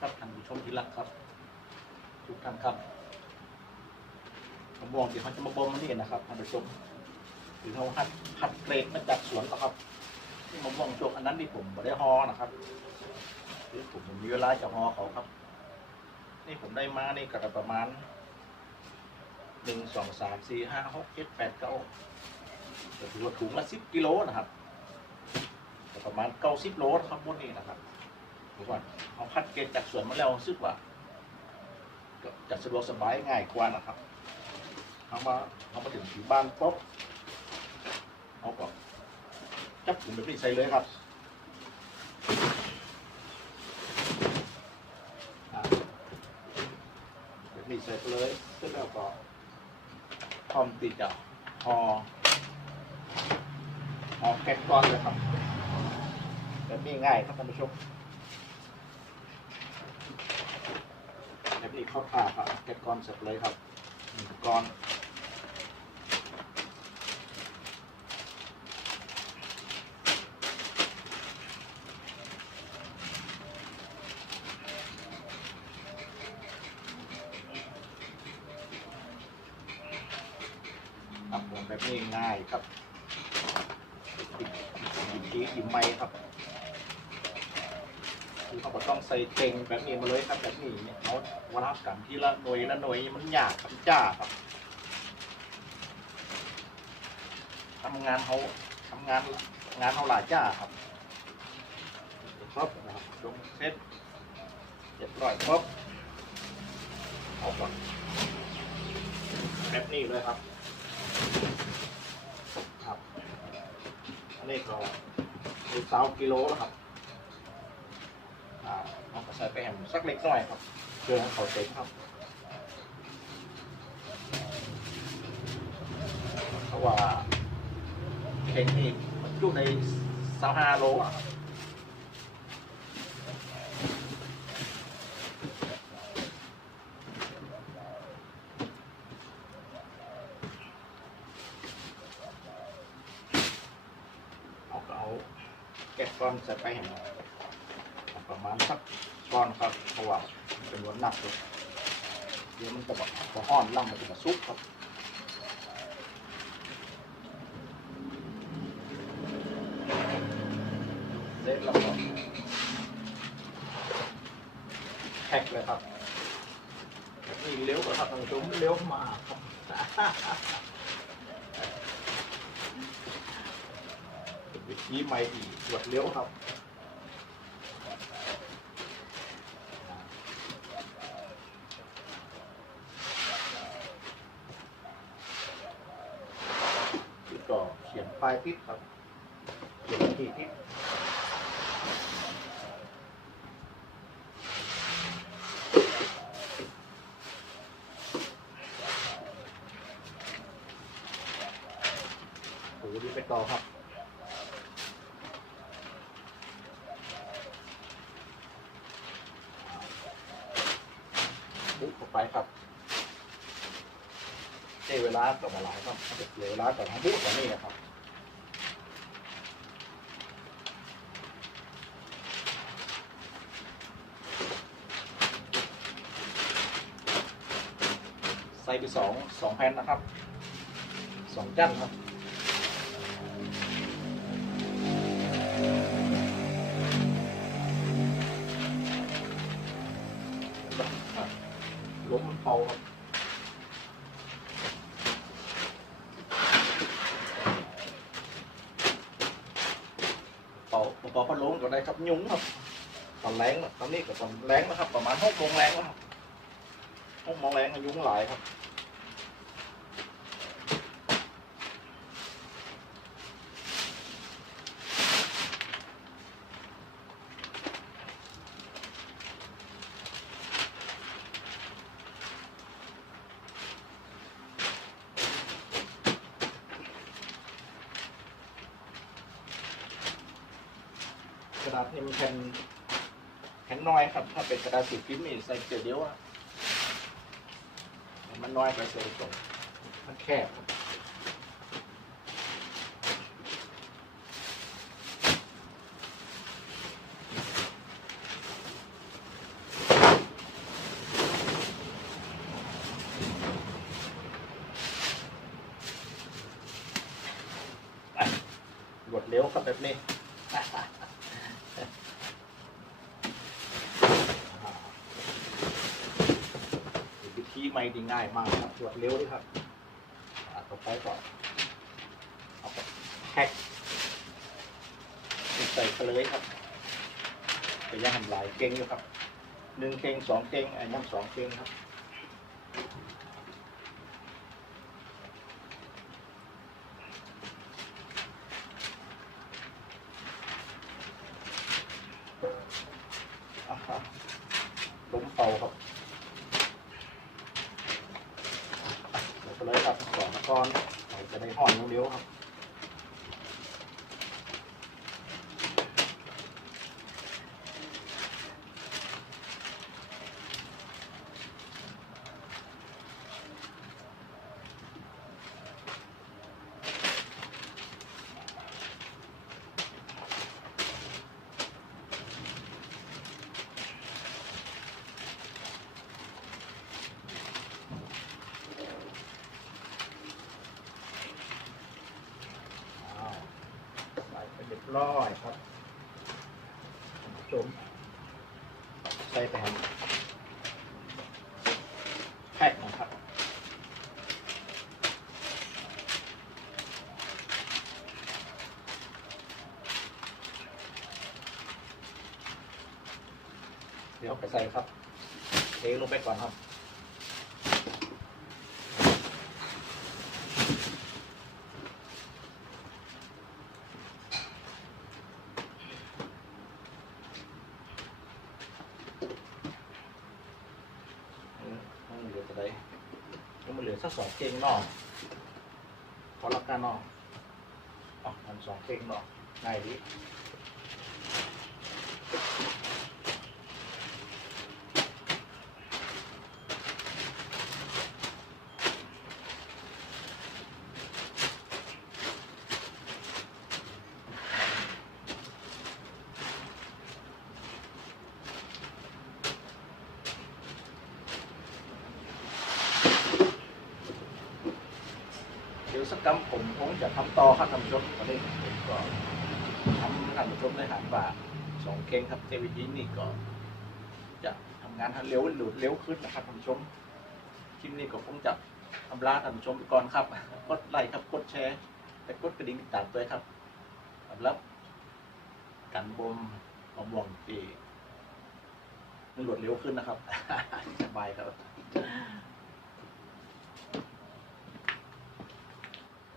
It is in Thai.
ครับท่านผู้ชมที่รักครับ ทุกท่านครับผมบอกที่เขาจะมาบ่มนี่นะครับท่านผู้ชมหรือเขาหัดหัดเกรดมาจากสวนก็ครับที่มะม่วงจกอันนั้นที่ผมไม่ได้ฮอนะครับที่ผมมีเวลาจะฮอเขาครับ นี่ผมได้มานี่ก็ประมาณหนึ่งสองสามสี่ห้าหกเจ็ดแปดเก้าถือว่าถุงละสิบกิโลนะครับประมาณเก้าสิบโลครับพวกนี้นะครับ ถือว่าเอาคัดเกณฑ์จากสวนมาแล้วรู้สึกว่าก็จะสะดวกสบายง่ายกว่านะครับเอามาเอามาถึงที่บ้านปุ๊บเอาก็จับถุงแบบนี้ใส่เลยครับแบบนี้ใส่ไปเลยเสร็จแล้วก็พร้อมติดอะพอเอาแก๊สก้อนเลยครับแบบนี้ง่ายครับท่านผู้ชมแบบ นี้เข้าท่าครับแก๊สก้อนเสร็จเลยครับหนึ่งก้อนครับผมแบบนี้ง่ายครับหยิบหยิบทีหยิบไม้ครับ คือเขาก็ต้องใส่เต็งแบบนี้มาเลยครับแบบนี้เนี่ยเอาวัฒกรรมที่ละหน่วยละหน่วยมันยากครับจ้าครับทำงานเขาทำงานงานเขาหลายจ้าครับครบนะครับลงเซ็ตเรียบร้อยครบเอาก่อนแบบนี้เลยครับครับอันนี้ก็มีสาวกิโลแล้วครับ อ่าเอาก็ใส่ไปแหมสักเล็กน้อยครับเพื่อให้เขาเต็มครับเพราะว่าเข่งนี่มันอยู่ในสาวห้าโลอะเอาก็เอาแกะก้อนใส่ไปแหม ประมาณสักก้อนครับเพราะว่ามันเป็นวนหนักเลยเดี๋ยวมันจะแบบพอห้อนล่ำมันจะมาซุกครับเล็กแล้วก็แท็กเลยครับนี่เลี้ยวกว่าครับทางชมเลี้ยวมากครับวิธีใหม่อีกตรวจเลี้ยวครับ เขียนป้ายติดครับเขียนที่ติดโอ้โหดีไปต่อครับบุ๊กเข้าไปครับเจเวลาต่อมาหลายครับเสียเวลาต่อมาบุ๊กต่อนี่นะครับ ไปสองสองแผ่นนะครับสองจั่นครับล้มเปาครับเป่าเป่าพัดลมก็ได้ครับยุ้งครับตอนแรงตอนนี้ก็ตอนแรงนะครับ ประมาณหกโมงแรงแล้วครับหกโมงแรงยุ้งหลายครับ ดาษนี่มันแผ่นแผ่นน้อยครับ ถ้าเป็นกระดาษสีพิมพ์นี่ใส่เจียวอะมันน้อยไปเสียตรงมันแคบรวดเร็วครับแบบนี้ ปีใหม่ดีง่ายมากครับรวดเร็วด้วยครับต่อไปก่อนเอาไปแพ็คใส่ไปเลยครับไปย่างทำลายเก่งอยู่ครับหนึ่งเก่งสองเก่งอันนี้สองเก่งครับ อ่าฮะล้มเป่าครับ เดี๋ยวไลยครับสองก่อนจะได้ห่อนเร็วๆครับ อ้าวใส่ไปเรียบร้อยครับท่มใส่ไปให้แพ็คนะครับเดี๋ยวไปใส่ครับเทลงไปก่อนครับ เออมันเหลือจะได้ มันเหลือสักสองเก่งนอกพอลักกานอกอ๋อมันสองเก่งนอกง่ายดี เดี๋ยวสักกำผมคงจะทำต่อครับท่านผู้ชมตอนนี้ก็ทำท่านผู้ชมได้หันว่าสองเก่งครับเทวิธีนี่ก็จะทำงานให้เร็วหลุดเร็วขึ้นนะครับท่านผู้ชมคลิปนี้ก็คงจะทำลาท่านผู้ชมไปก่อนครับกดไลค์ครับกดแชร์แต่กดกระดิ่งติดตามด้วยครับสำหรับการบ่มมะม่วงที่มันหลวดเร็วขึ้นนะครับสบายครับ